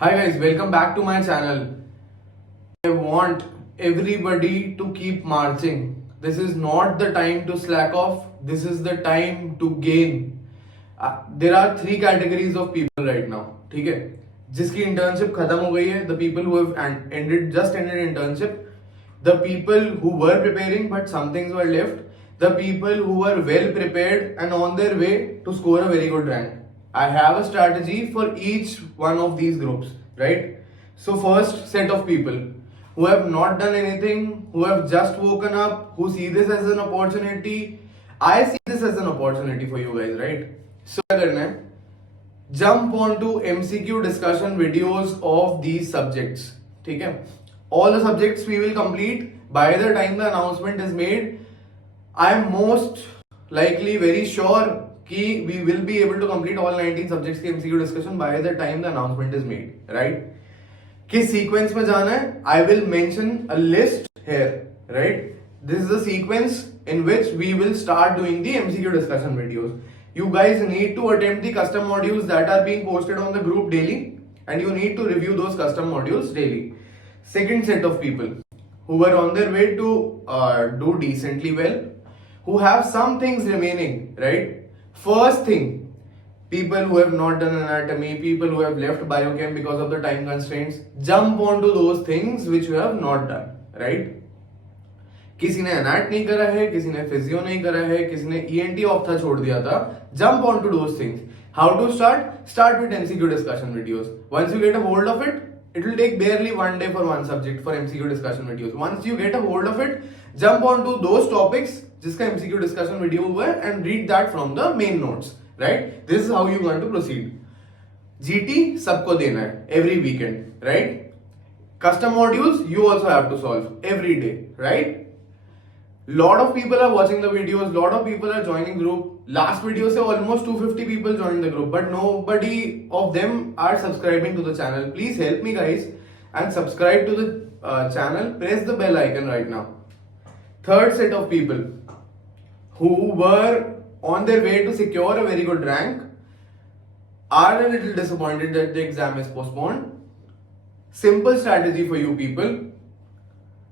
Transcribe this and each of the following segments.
Hi guys, welcome back to my channel. I want everybody to keep marching. This is not the time to slack off. This is the time to gain. There are three categories of people right now. ठीक है? जिसकी internship खत्म हो गई है, the people who have ended internship, the people who were preparing but some things were left, the people who were well prepared and on their way to score a very good rank. I have a strategy for each one of these groups, right? So first set of people who have not done anything, who have just woken up, who see this as an opportunity. I see this as an opportunity for you guys, right? So क्या करना है? Jump onto MCQ discussion videos of these subjects. ठीक है? All the subjects we will complete by the time the announcement is made. I am most likely very sure कि we will be able to complete all 19 subjects के MCQ discussion by the time the announcement is made, right? किस sequence में जाना है? I will mention a list here, right? This is the sequence in which we will start doing the MCQ discussion videos. You guys need to attempt the custom modules that are being posted on the group daily, and you need to review those custom modules daily. Second set of people who were on their way to do decently well, who have some things remaining, right? First thing, people who have not done anatomy, people who have left biochem because of the time constraints, jump onto those things which you have not done, right? किसी ने anat नहीं करा है, किसी ने physio नहीं करा है, किसी ने ईएनटी ऑप्था छोड़ दिया था. Jump onto those things. How to start? Start with MCQ discussion videos. Once you get a hold of it, it will take barely one day for one subject for MCQ discussion videos. Once you get a hold of it, jump onto those topics जिसका MCQ discussion video हुआ है and read that from the main notes, right? This is how you want to proceed. GT सबको देना है every weekend, right? Custom modules you also have to solve every day, right? Lot of people are watching the videos, lot of people are joining group. Last video से almost 250 people joined the group, but nobody of them are subscribing to the channel. Please help me guys and subscribe to the channel. Press the bell icon right now. Third set of people who were on their way to secure a very good rank are a little disappointed that the exam is postponed. Simple strategy for you people.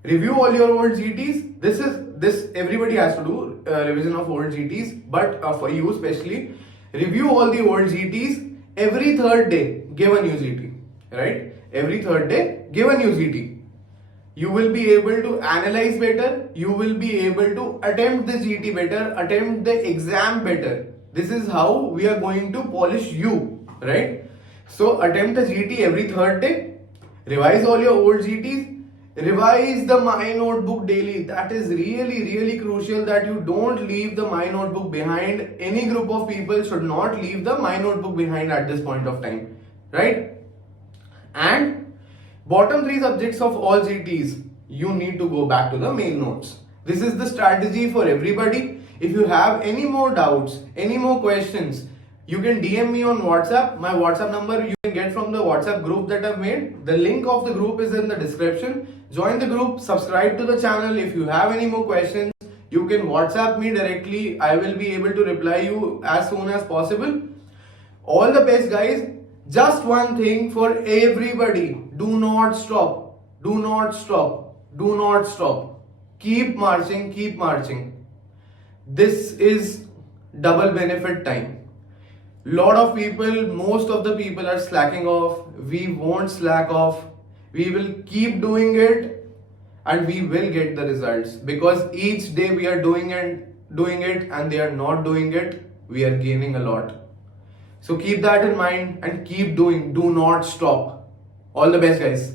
Review all your old GTs. This everybody has to do revision of old GTs, but for you especially, review all the old GTs. Every third day give a new GT, right? Every third day give a new GT. You will be able to analyze better, you will be able to attempt the GT better, attempt the exam better. This is how we are going to polish you, right? So attempt the GT every third day, revise all your old GTs, revise the My Notebook daily. That is really crucial that you don't leave the My Notebook behind. Any group of people should not leave the My Notebook behind at this point of time, right? And bottom three subjects of all GTs, you need to go back to the main notes. This is the strategy for everybody. If you have any more doubts, any more questions, you can DM me on WhatsApp. My WhatsApp number you can get from the WhatsApp group that I've made. The link of the group is in the description. Join the group, subscribe to the channel. If you have any more questions, you can WhatsApp me directly. I will be able to reply you as soon as possible. All the best guys. Just one thing for everybody. Do not stop. Do not stop. Do not stop. Keep marching. Keep marching. This is double benefit time. Lot of people, most of the people are slacking off. We won't slack off. We will keep doing it and we will get the results, because each day we are doing it and they are not doing it. We are gaining a lot. So keep that in mind and keep doing. Do not stop. All the best guys.